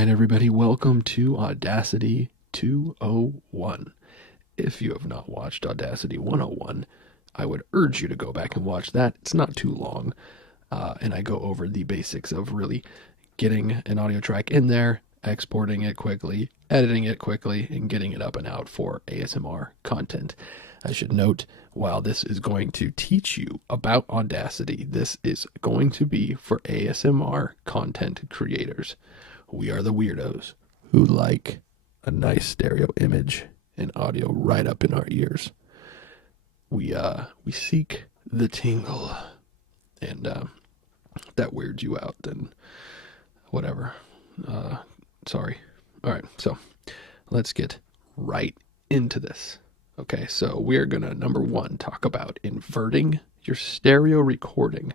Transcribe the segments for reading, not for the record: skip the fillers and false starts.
right, everybody, welcome to Audacity 201. If you have not watched Audacity 101, I would urge you to go back and watch that. It's not too long, and I go over the basics of really getting an audio track in there, exporting it quickly, editing it quickly, and getting it up and out for ASMR content. I should note, while this is going to teach you about Audacity, this is going to be for ASMR content creators. We are the weirdos who like a nice stereo image and audio right up in our ears. We seek the tingle, and that weirds you out, then whatever. Sorry. All right, so let's get right into this. Okay, so we are going to, number one, talk about inverting your stereo recording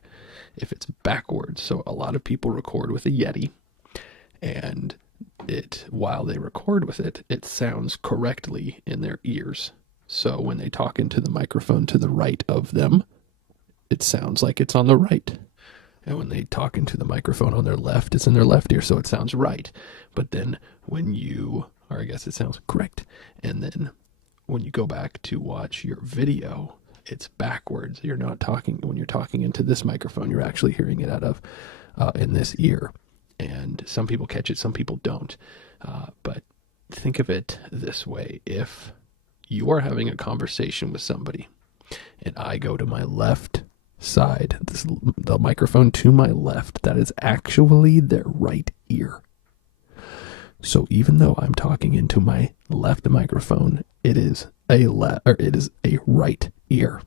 if it's backwards. So a lot of people record with a Yeti, and while they record with it, it sounds correctly in their ears. So when they talk into the microphone to the right of them, it sounds like it's on the right. And when they talk into the microphone on their left, it's in their left ear, so it sounds right. But then or I guess it sounds correct. And then when you go back to watch your video, it's backwards. When you're talking into this microphone, you're actually hearing it out of in this ear. And some people catch it, some people don't. But think of it this way. If you are having a conversation with somebody and I go to my left side, the microphone to my left, that is actually their right ear. So even though I'm talking into my left microphone, it is a right ear.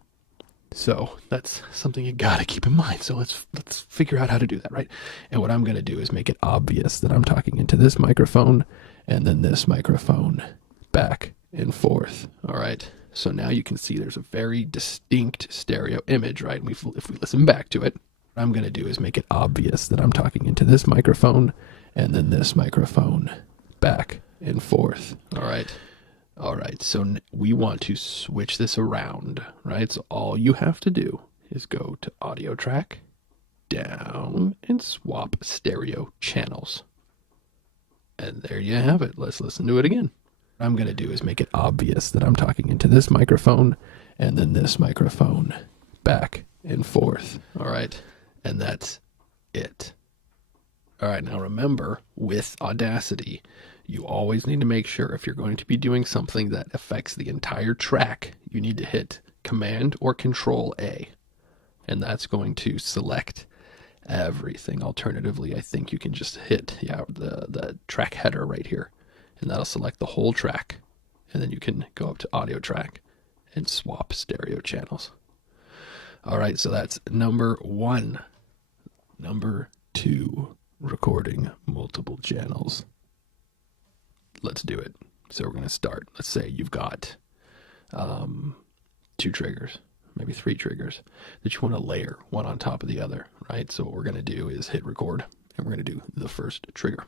So that's something you gotta keep in mind. So let's figure out how to do that, right? And what I'm gonna do is make it obvious that I'm talking into this microphone and then this microphone back and forth. All right. So now you can see there's a very distinct stereo image, right? And if we listen back to it, what I'm gonna do is make it obvious that I'm talking into this microphone and then this microphone back and forth. All right. All right, so we want to switch this around, right? So all you have to do is go to audio track, down, and swap stereo channels. And there you have it. Let's listen to it again. What I'm going to do is make it obvious that I'm talking into this microphone and then this microphone back and forth. All right, and that's it. All right, now remember, with Audacity, you always need to make sure if you're going to be doing something that affects the entire track, you need to hit Command or Control A. And that's going to select everything. Alternatively, I think you can just hit the track header right here, and that'll select the whole track. And then you can go up to audio track and swap stereo channels. All right, so that's number one. Number two, recording multiple channels. Let's do it. So we're going to start. Let's say you've got 2 triggers, maybe 3 triggers that you want to layer one on top of the other, right? So what we're going to do is hit record, and we're going to do the first trigger.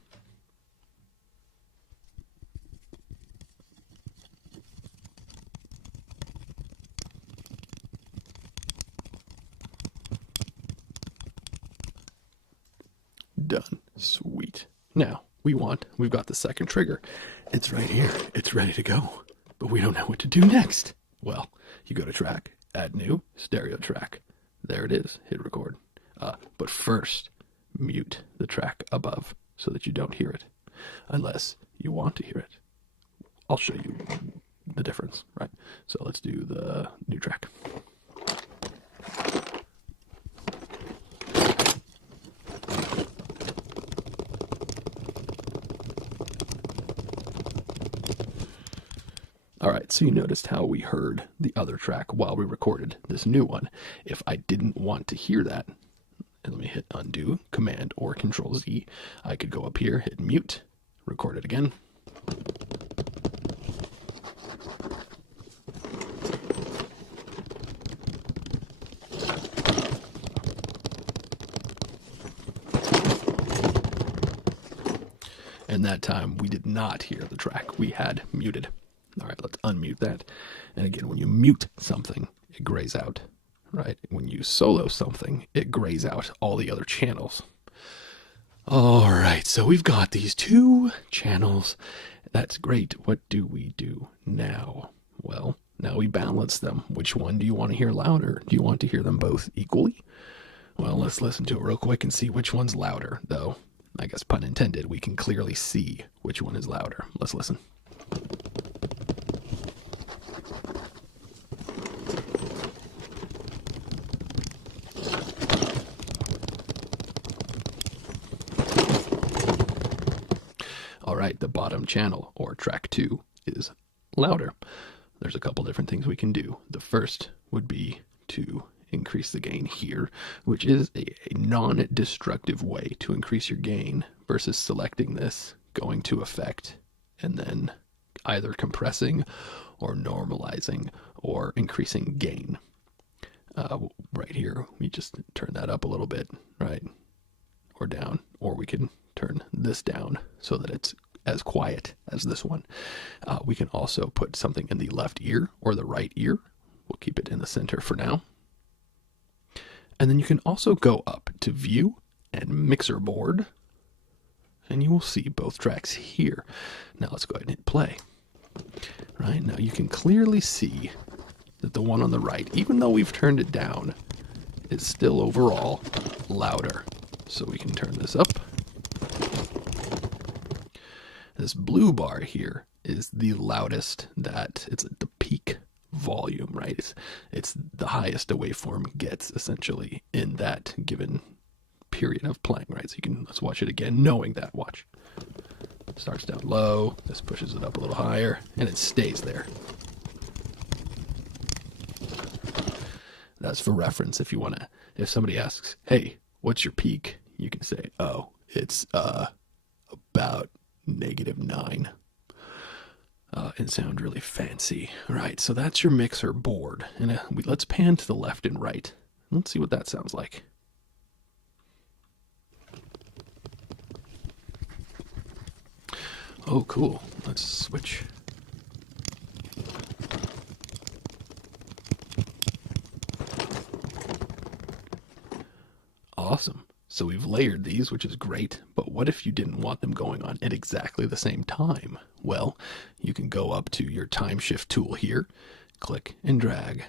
Done. Sweet. Now, we've got the second trigger. It's right here. It's ready to go. But we don't know what to do next. Well, you go to track, add new, stereo track. There it is. Hit record. But first, mute the track above so that you don't hear it. Unless you want to hear it. I'll show you the difference, right? So let's do the new track. All right, so you noticed how we heard the other track while we recorded this new one. If I didn't want to hear that, and let me hit undo, Command or Control Z, I could go up here, hit mute, record it again. And that time we did not hear the track we had muted. All right, let's unmute that. And again, when you mute something, it grays out, right? When you solo something, it grays out all the other channels. All right, so we've got these two channels. That's great. What do we do now? Well, now we balance them. Which one do you want to hear louder? Do you want to hear them both equally? Well, let's listen to it real quick and see which one's louder, though. I guess pun intended, we can clearly see which one is louder. Let's listen. All right, the bottom channel, or track 2, is louder. There's a couple different things we can do. The first would be to increase the gain here, which is a non-destructive way to increase your gain versus selecting this, going to effect, and then either compressing or normalizing or increasing gain. Right here, we just turn that up a little bit, right? Or down, or we can turn this down so that it's as quiet as this one. We can also put something in the left ear or the right ear. We'll keep it in the center for now. And then you can also go up to View and Mixer Board, and you will see both tracks here. Now let's go ahead and hit play. Right, now you can clearly see that the one on the right, even though we've turned it down, is still overall louder. So we can turn this up. This blue bar here is the loudest that it's the peak volume, right? It's the highest a waveform gets essentially in that given period of playing, right? So you can, let's watch it again, knowing that, watch. Starts down low, this pushes it up a little higher, and it stays there. That's for reference if you want to, if somebody asks, hey, what's your peak? You can say, oh, it's about -9. And sound really fancy. Right, so that's your mixer board. And let's pan to the left and right. Let's see what that sounds like. Oh, cool. Let's switch. Awesome. So we've layered these, which is great, but what if you didn't want them going on at exactly the same time? Well, you can go up to your time shift tool here, click and drag,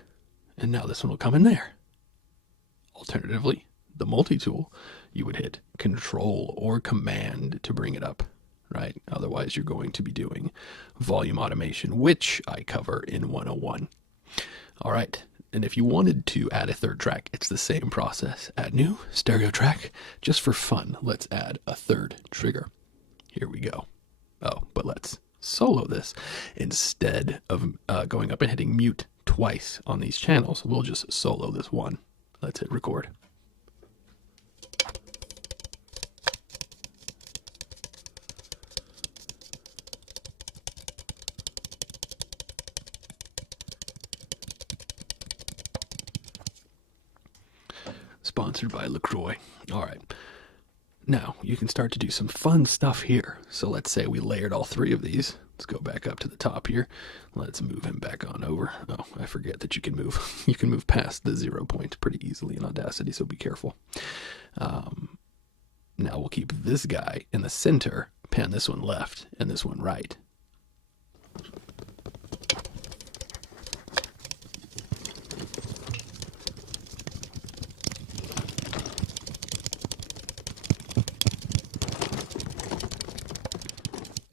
and now this one will come in there. Alternatively, the multi-tool, you would hit Control or Command to bring it up, right? Otherwise, you're going to be doing volume automation, which I cover in 101. All right. And if you wanted to add a third track, it's the same process. Add new stereo track. Just for fun, let's add a third trigger. Here we go. Oh, but let's solo this. Instead of going up and hitting mute twice on these channels, we'll just solo this one. Let's hit record. Sponsored by LaCroix. All right. Now, you can start to do some fun stuff here. So let's say we layered all three of these. Let's go back up to the top here. Let's move him back on over. Oh, I forget that you can move. You can move past the 0 point pretty easily in Audacity, so be careful. Now we'll keep this guy in the center, pan this one left, and this one right.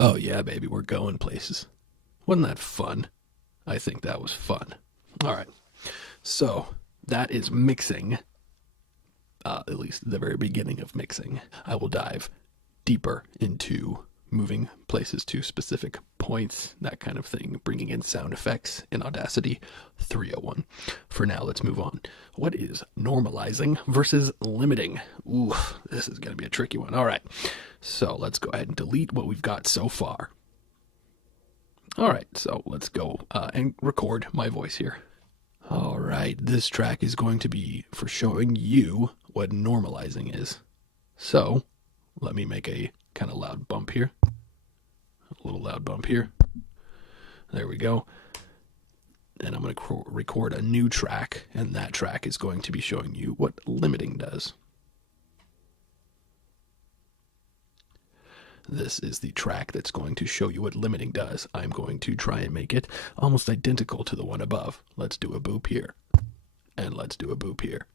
Oh yeah, baby, we're going places. Wasn't that fun? I think that was fun. All right, so that is mixing, at least the very beginning of mixing. I will dive deeper into moving places to specific points, that kind of thing, bringing in sound effects in Audacity 301. For now, let's move on. What is normalizing versus limiting? Ooh, this is going to be a tricky one. All right, so let's go ahead and delete what we've got so far. All right, so let's go and record my voice here. All right, this track is going to be for showing you what normalizing is. So let me make a kind of loud bump here. A little loud bump here. There we go. And I'm going to record a new track, and that track is going to be showing you what limiting does. this is the track that's going to show you what limiting does. I'm going to try and make it almost identical to the one above. Let's do a boop here, and let's do a boop here.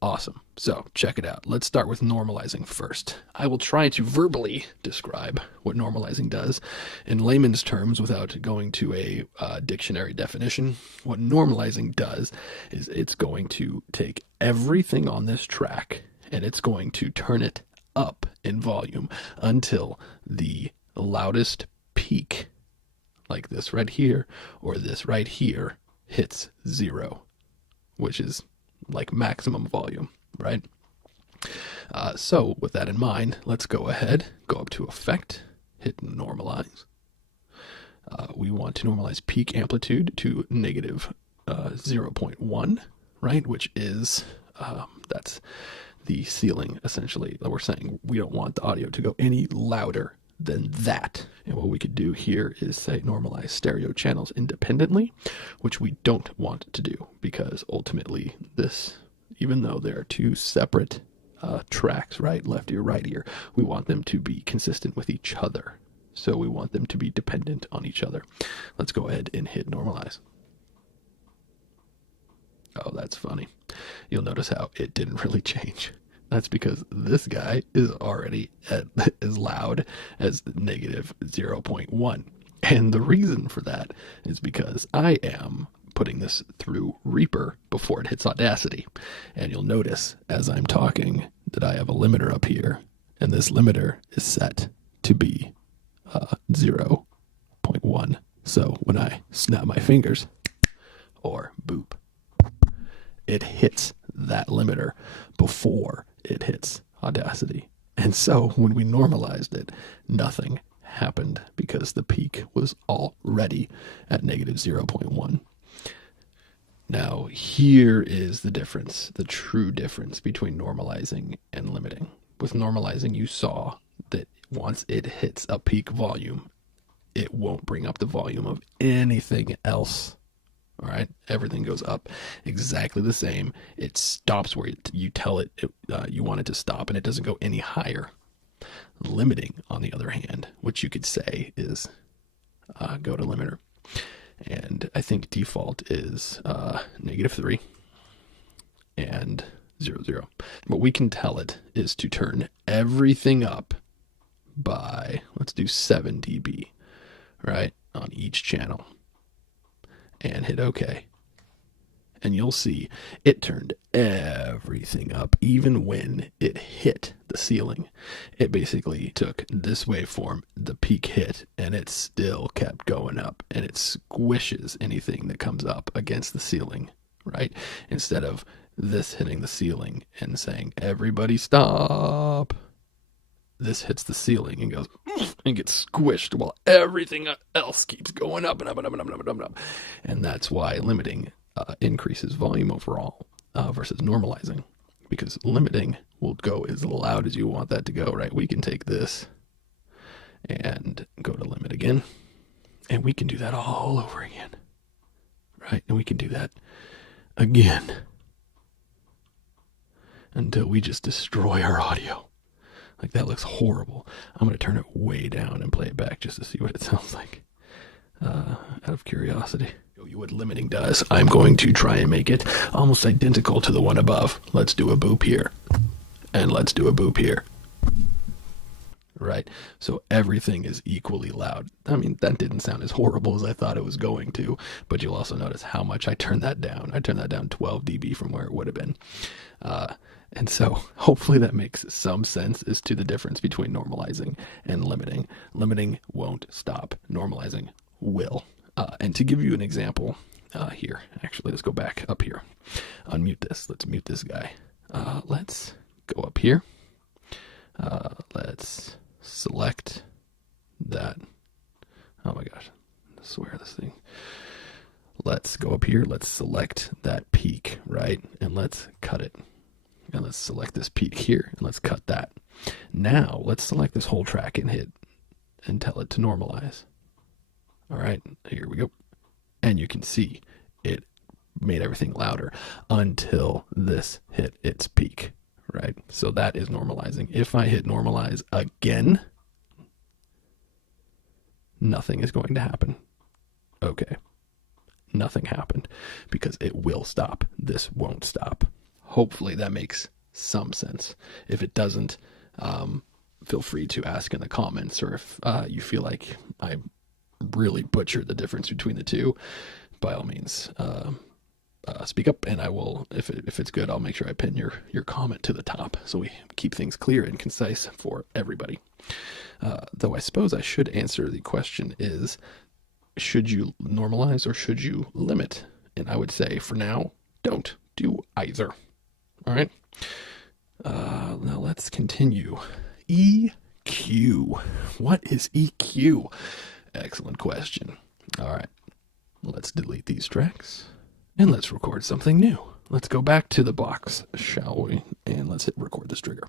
Awesome. So check it out. Let's start with normalizing first. I will try to verbally describe what normalizing does in layman's terms without going to a dictionary definition. What normalizing does is it's going to take everything on this track and it's going to turn it up in volume until the loudest peak, like this right here or this right here, hits 0, which is like maximum volume, right? So with that in mind, let's go ahead, go up to Effect, hit Normalize. We want to normalize peak amplitude to negative 0.1, right? Which is, that's the ceiling, essentially. We're saying we don't want the audio to go any louder than that. And what we could do here is say normalize stereo channels independently, which we don't want to do because ultimately this, even though there are two separate tracks, right, left ear, right ear, we want them to be consistent with each other. So we want them to be dependent on each other. Let's go ahead and hit normalize. Oh, that's funny. You'll notice how it didn't really change. That's because this guy is already as loud as negative 0.1. And the reason for that is because I am putting this through Reaper before it hits Audacity. And you'll notice as I'm talking that I have a limiter up here. And this limiter is set to be 0.1. So when I snap my fingers or boop, it hits that limiter before it hits Audacity. And so when we normalized it, nothing happened because the peak was already at negative 0.1. Now, here is the difference, the true difference between normalizing and limiting. With normalizing, you saw that once it hits a peak volume, it won't bring up the volume of anything else. All right, everything goes up exactly the same. It stops where you tell it you want it to stop, and it doesn't go any higher. Limiting, on the other hand, which you could say is go to limiter. And I think default is -3 and 0, 0. What we can tell it is to turn everything up by, let's do 7 dB, right, on each channel. And hit OK. And you'll see it turned everything up, even when it hit the ceiling. It basically took this waveform, the peak hit, and it still kept going up. And it squishes anything that comes up against the ceiling, right? Instead of this hitting the ceiling and saying, everybody stop. This hits the ceiling and goes and gets squished while everything else keeps going up and up and up and up and up and up and up. And that's why limiting increases volume overall versus normalizing, because limiting will go as loud as you want that to go, right? We can take this and go to limit again, and we can do that all over again, right? And we can do that again until we just destroy our audio. Like, that looks horrible. I'm going to turn it way down and play it back just to see what it sounds like, out of curiosity. Show you what limiting does. I'm going to try and make it almost identical to the one above. Let's do a boop here, and let's do a boop here. Right? So everything is equally loud. I mean, that didn't sound as horrible as I thought it was going to, but you'll also notice how much I turned that down. I turned that down 12 dB from where it would have been. And so hopefully that makes some sense as to the difference between normalizing and limiting. Limiting won't stop. Normalizing will. And to give you an example here, actually, let's go back up here. Unmute this. Let's mute this guy. Let's go up here. Let's select that. Oh my gosh. I swear this thing. Let's go up here. Let's select that peak, right? And let's cut it. And let's select this peak here, and let's cut that. Now, let's select this whole track and hit and tell it to normalize. All right, here we go. And you can see it made everything louder until this hit its peak, right? So that is normalizing. If I hit normalize again, nothing is going to happen. Okay, nothing happened because it will stop. This won't stop. Hopefully that makes some sense. If it doesn't, feel free to ask in the comments, or if you feel like I really butchered the difference between the two, by all means, speak up, and I will, if it's good, I'll make sure I pin your comment to the top so we keep things clear and concise for everybody. Though I suppose I should answer the question is, should you normalize or should you limit? And I would say for now, don't do either. All right. Now let's continue. EQ. What is EQ? Excellent question. All right. Let's delete these tracks and let's record something new. Let's go back to the box, shall we? And let's hit record this trigger.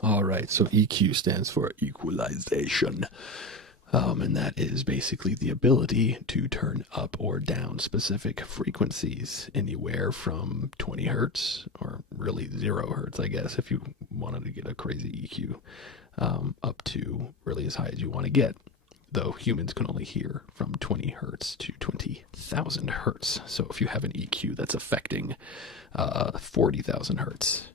All right, so EQ stands for equalization. And that is basically the ability to turn up or down specific frequencies anywhere from 20 hertz, or really 0 hertz, I guess, if you wanted to get a crazy EQ, up to really as high as you want to get. Though humans can only hear from 20 hertz to 20,000 hertz. So if you have an EQ that's affecting 40,000 hertz,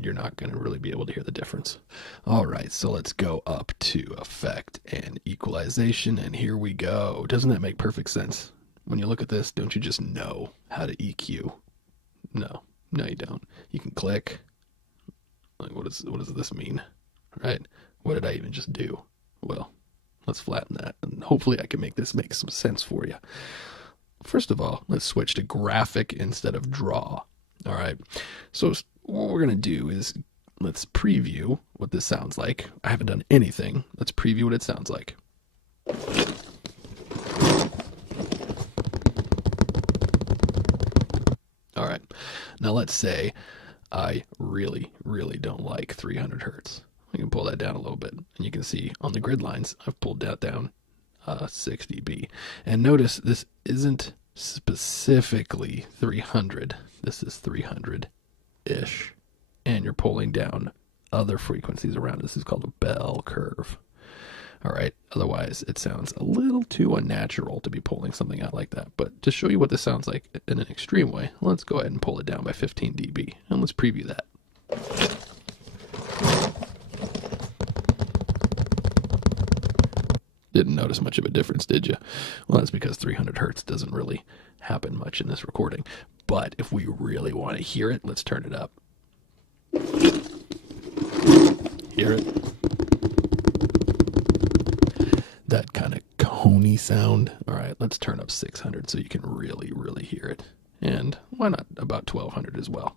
you're not going to really be able to hear the difference. All right, so let's go up to effect and equalization, and here we go. Doesn't that make perfect sense? When you look at this, don't you just know how to EQ? No, you don't. You can click. Like, what does this mean? Right? What did I even just do? Well, let's flatten that, and hopefully I can make this make some sense for you. First of all, let's switch to graphic instead of draw. All right, so what we're going to do is let's preview what this sounds like. I haven't done anything. Let's preview what it sounds like. All right, now let's say I really, really don't like 300 hertz. I can pull that down a little bit, and you can see on the grid lines, I've pulled that down 6 dB. And notice this isn't specifically 300. This is 300-ish. And you're pulling down other frequencies around. This is called a bell curve. All right. Otherwise, it sounds a little too unnatural to be pulling something out like that. But to show you what this sounds like in an extreme way, let's go ahead and pull it down by 15 dB. And let's preview that. Didn't notice much of a difference, did you? Well, that's because 300 hertz doesn't really happen much in this recording. But if we really want to hear it, let's turn it up. Hear it? That kind of coney sound. All right, let's turn up 600 so you can really, really hear it. And why not about 1200 as well?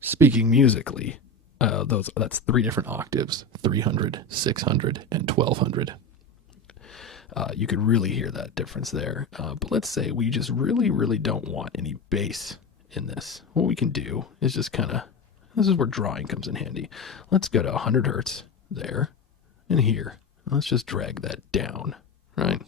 Speaking musically, that's 3 different octaves: 300, 600, and 1200. You could really hear that difference there. But let's say we just really, really don't want any bass in this. What we can do is just kind of, this is where drawing comes in handy. Let's go to 100 hertz there and here. Let's just drag that down, right?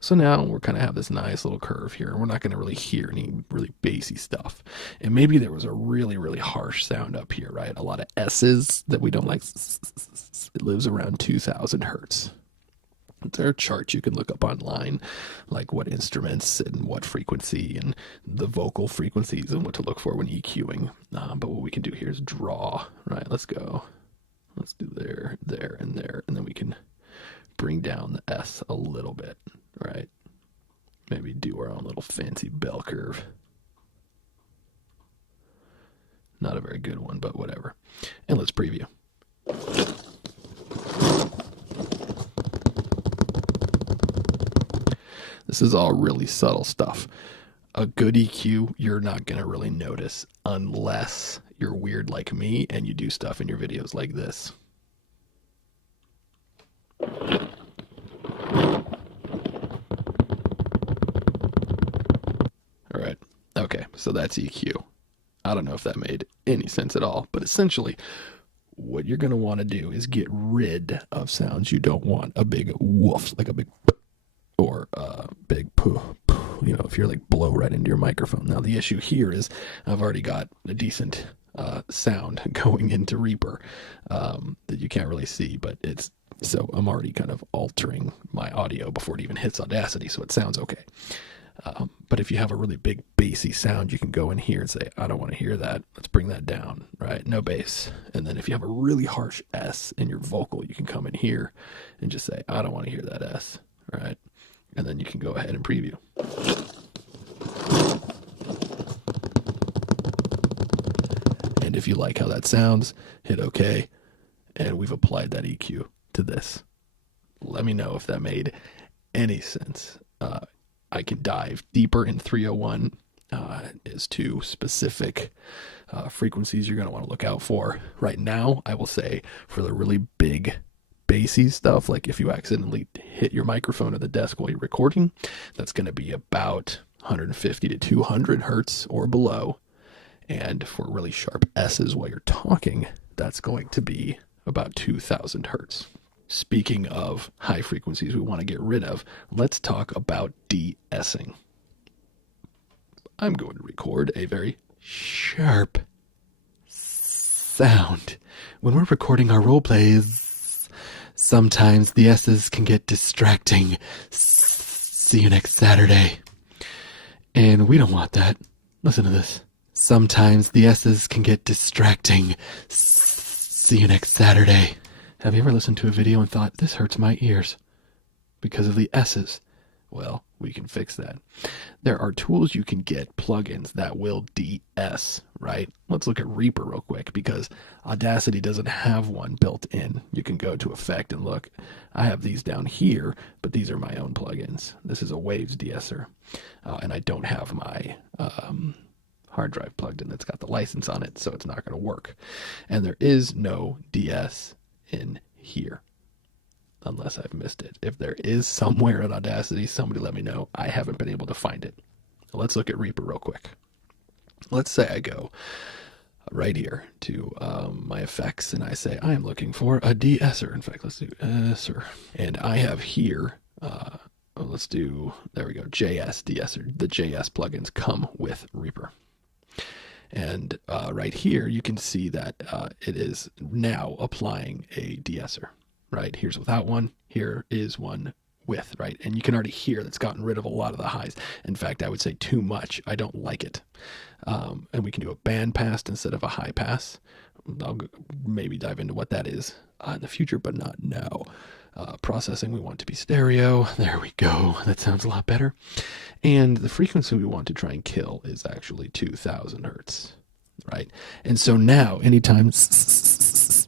So now we're kind of have this nice little curve here. We're not going to really hear any really bassy stuff. And maybe there was a really, really harsh sound up here, right? A lot of S's that we don't like. It lives around 2000 hertz. There are charts you can look up online, like what instruments and what frequency and the vocal frequencies and what to look for when EQing. But what we can do here is draw, right? Let's go. Let's do there, there, and there. And then we can bring down the S a little bit, right? Maybe do our own little fancy bell curve. Not a very good one, but whatever. And let's preview. This is all really subtle stuff. A good EQ, you're not going to really notice unless you're weird like me and you do stuff in your videos like this. So that's EQ. I don't know if that made any sense at all, but essentially what you're going to want to do is get rid of sounds you don't want. A big woof, like a big p, or a big poo, you know, if you're like blow right into your microphone. Now the issue here is I've already got a decent sound going into Reaper that you can't really see, but so I'm already kind of altering my audio before it even hits Audacity, so it sounds okay. But if you have a really big bassy sound, you can go in here and say, I don't want to hear that. Let's bring that down, right? No bass. And then if you have a really harsh S in your vocal, you can come in here and just say, I don't want to hear that S, right? And then you can go ahead and preview. And if you like how that sounds, hit OK. And we've applied that EQ to this. Let me know if that made any sense. I can dive deeper in 301 as to specific frequencies you're going to want to look out for. Right now, I will say for the really big bassy stuff, like if you accidentally hit your microphone or the desk while you're recording, that's going to be about 150 to 200 hertz or below. And for really sharp S's while you're talking, that's going to be about 2000 hertz. Speaking of high frequencies we want to get rid of, let's talk about de-essing. I'm going to record a very sharp sound. When we're recording our role plays, sometimes the S's can get distracting. See you next Saturday. And we don't want that. Listen to this. Sometimes the S's can get distracting. See you next Saturday. Have you ever listened to a video and thought, this hurts my ears because of the S's? Well, we can fix that. There are tools you can get, plugins that will de-ess, right? Let's look at Reaper real quick because Audacity doesn't have one built in. You can go to Effect and look. I have these down here, but these are my own plugins. This is a Waves de-esser, and I don't have my hard drive plugged in that's got the license on it, so it's not going to work. And there is no de-ess in here, unless I've missed it. If there is somewhere in Audacity, somebody let me know. I haven't been able to find it. Let's look at Reaper real quick. Let's say I go right here to my effects and I say I am looking for a de-esser. In fact, let's do esser. And I have here, let's do, there we go, JS de-esser. The JS plugins come with Reaper. And right here, you can see that it is now applying a de-esser, right? Here's without one. Here is one with, right? And you can already hear that's gotten rid of a lot of the highs. In fact, I would say too much. I don't like it. And we can do a band pass instead of a high pass. I'll maybe dive into what that is in the future, but not now. Processing, we want to be stereo. There we go. That sounds a lot better. And the frequency we want to try and kill is actually 2000 hertz, right? And so now, anytime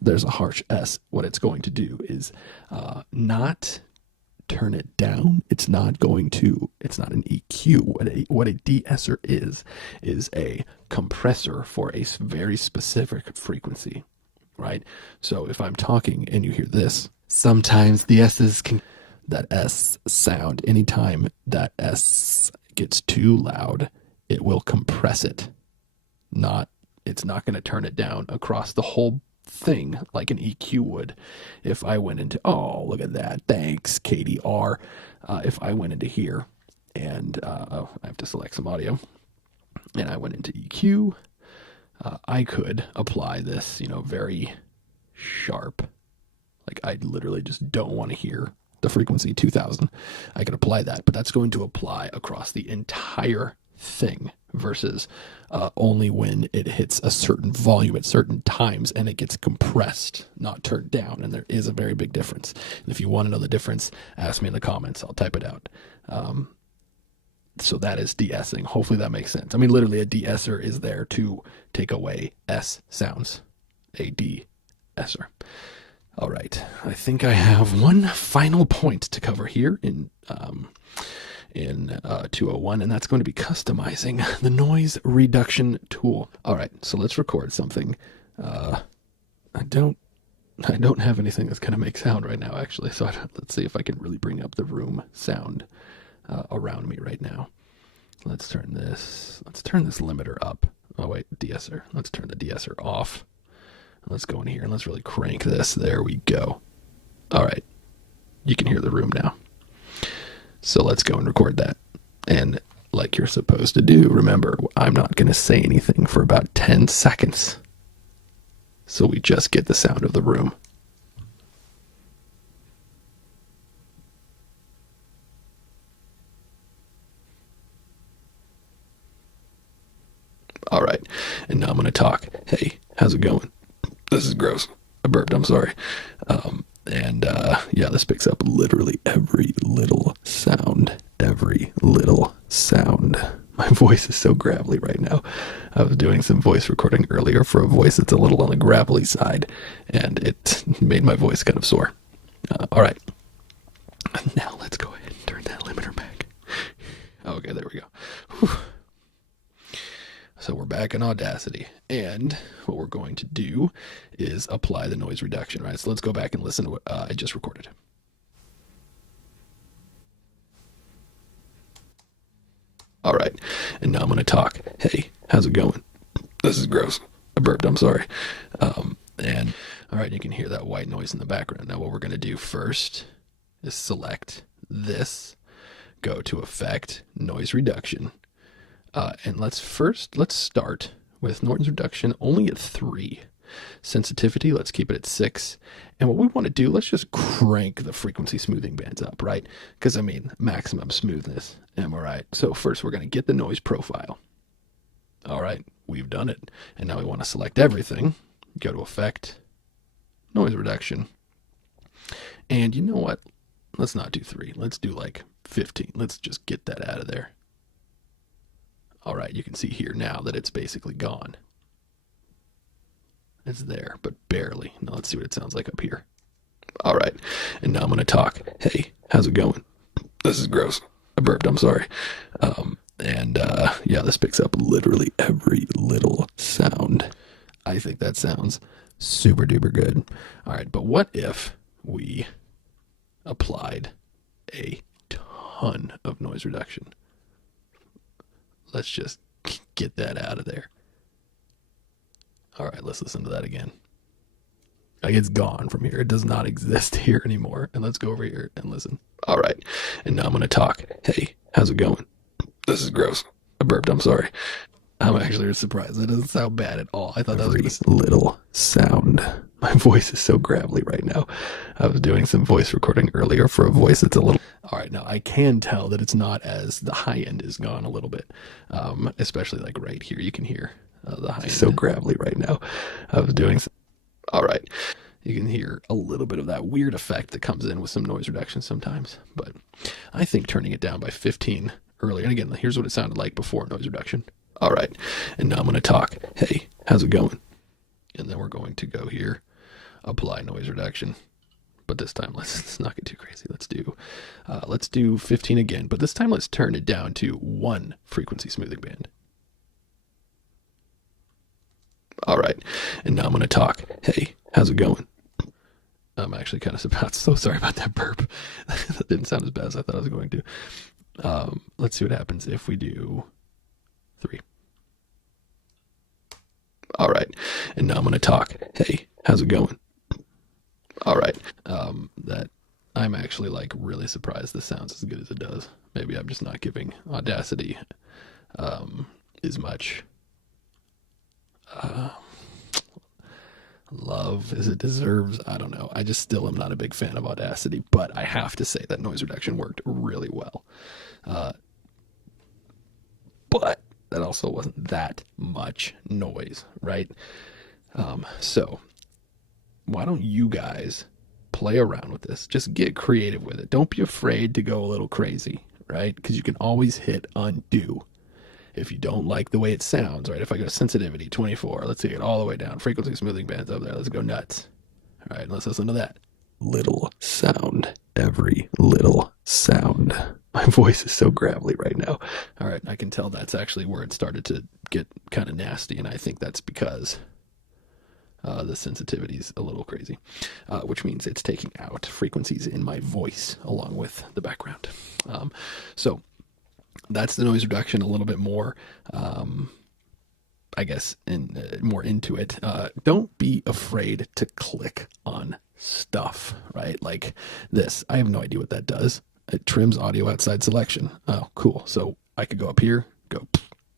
there's a harsh S, what it's going to do is not turn it down. It's not an EQ. What a de-esser is a compressor for a very specific frequency, right? So if I'm talking and you hear this, sometimes the S's can, that S sound, anytime that S gets too loud, it will compress it. It's not going to turn it down across the whole thing like an EQ would. If I went into, oh, look at that, thanks, KDR. If I went into here and I have to select some audio, and I went into EQ, I could apply this, very sharp. Like I literally just don't want to hear the frequency 2000. I can apply that, but that's going to apply across the entire thing versus only when it hits a certain volume at certain times and it gets compressed, not turned down. And there is a very big difference. And if you want to know the difference, ask me in the comments. I'll type it out. So that is de-essing. Hopefully that makes sense. I mean, literally a de-esser is there to take away S sounds. A de-esser. All right, I think I have one final point to cover here in 201, and that's going to be customizing the noise reduction tool. All right, so let's record something. I don't have anything that's going to make sound right now, actually, so let's see if I can really bring up the room sound around me right now. Let's turn this limiter up. Oh wait, de-esser. Let's turn the de-esser off. Let's go in here and let's really crank this. There we go. All right. You can hear the room now. So let's go and record that. And like you're supposed to do, remember, I'm not going to say anything for about 10 seconds. So we just get the sound of the room. All right. And now I'm going to talk. Hey, how's it going? This is gross. I burped. I'm sorry. Yeah, this picks up literally every little sound. Every little sound. My voice is so gravelly right now. I was doing some voice recording earlier for a voice that's a little on the gravelly side, and it made my voice kind of sore. All right. Now let's go ahead and turn that limiter back. Okay, there we go. Whew. So we're back in Audacity, and what we're going to do is apply the noise reduction, right? So let's go back and listen to what I just recorded. All right, and now I'm going to talk. Hey, how's it going? This is gross. I burped. I'm sorry. All right, you can hear that white noise in the background. Now what we're going to do first is select this, go to Effect, Noise Reduction. And let's start with noise reduction only at 3. Sensitivity, let's keep it at 6. And what we want to do, let's just crank the frequency smoothing bands up, right? Because, I mean, maximum smoothness, am I right? So first we're going to get the noise profile. All right, we've done it. And now we want to select everything. Go to Effect, Noise Reduction. And you know what? Let's not do 3. Let's do like 15. Let's just get that out of there. All right, you can see here now that it's basically gone. It's there, but barely. Now let's see what it sounds like up here. All right, and now I'm going to talk. Hey, how's it going? This is gross. I burped. I'm sorry. Yeah, this picks up literally every little sound. I think that sounds super duper good. All right, but what if we applied a ton of noise reduction? Let's just get that out of there. All right, let's listen to that again. Like, it's gone from here. It does not exist here anymore. And let's go over here and listen. All right, and now I'm going to talk. Hey, how's it going? This is gross. I burped. I'm sorry. I'm actually surprised. It doesn't sound bad at all. I thought that was little sound. My voice is so gravelly right now. I was doing some voice recording earlier for a voice that's a little... All right, now I can tell that it's not as... The high end is gone a little bit. Especially like right here. You can hear the high end. So gravelly right now. I was doing some... All right. You can hear a little bit of that weird effect that comes in with some noise reduction sometimes. But I think turning it down by 15 earlier... And again, here's what it sounded like before noise reduction. All right, and now I'm going to talk. Hey, how's it going? And then we're going to go here, apply noise reduction. But this time, let's not get too crazy. Let's do 15 again. But this time, let's turn it down to 1 frequency smoothing band. All right, and now I'm going to talk. Hey, how's it going? I'm actually kind of surprised. So sorry about that burp. That didn't sound as bad as I thought it was going to. Let's see what happens if we do 3. All right, and now I'm going to talk. Hey, how's it going? All right, that I'm actually like really surprised this sounds as good as it does. Maybe I'm just not giving Audacity as much love as it deserves. I don't know. I just still am not a big fan of Audacity, but I have to say that noise reduction worked really well. But that also wasn't that much noise, right? So why don't you guys play around with this? Just get creative with it. Don't be afraid to go a little crazy, right? Because you can always hit undo if you don't like the way it sounds, right? If I go sensitivity 24, let's take it all the way down. Frequency smoothing bands up there. Let's go nuts. All right, let's listen to that. Little sound. Every little sound. My voice is so gravelly right now. All right, I can tell that's actually where it started to get kind of nasty, and I think that's because the sensitivity is a little crazy, which means it's taking out frequencies in my voice along with the background. So That's the noise reduction a little bit more. I guess more into it. Don't be afraid to click on stuff, right? Like this. I have no idea what that does. It trims audio outside selection. Oh, cool. So I could go up here, go,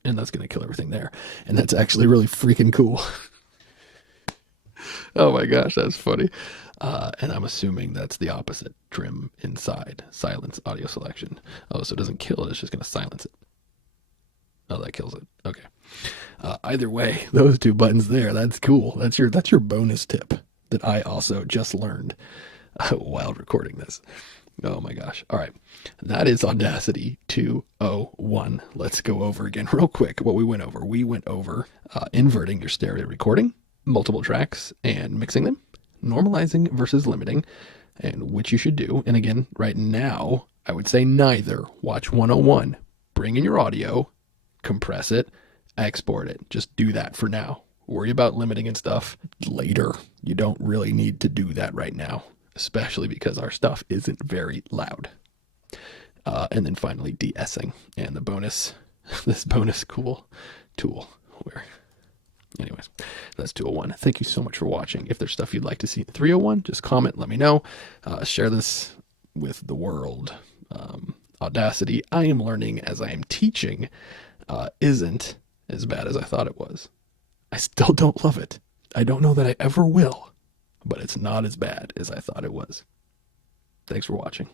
and that's going to kill everything there. And that's actually really freaking cool. Oh my gosh, that's funny. And I'm assuming that's the opposite. Trim inside, silence audio selection. Oh, so it doesn't kill it, it's just going to silence it. Oh, that kills it. Okay. Either way, those two buttons there, that's cool. That's your bonus tip that I also just learned while recording this. Oh my gosh. All right. That is Audacity 201. Let's go over again real quick what we went over. We went over inverting your stereo recording, multiple tracks, and mixing them, normalizing versus limiting, and which you should do. And again, right now, I would say neither. Watch 101. Bring in your audio, compress it, export it. Just do that for now. Worry about limiting and stuff later. You don't really need to do that right now, especially because our stuff isn't very loud. And then finally, de-essing and the bonus, this bonus cool tool where, anyways, that's 201. Thank you so much for watching. If there's stuff you'd like to see in 301, just comment, let me know. Share this with the world. Audacity, I am learning as I am teaching, isn't as bad as I thought it was. I still don't love it. I don't know that I ever will, but it's not as bad as I thought it was. Thanks for watching.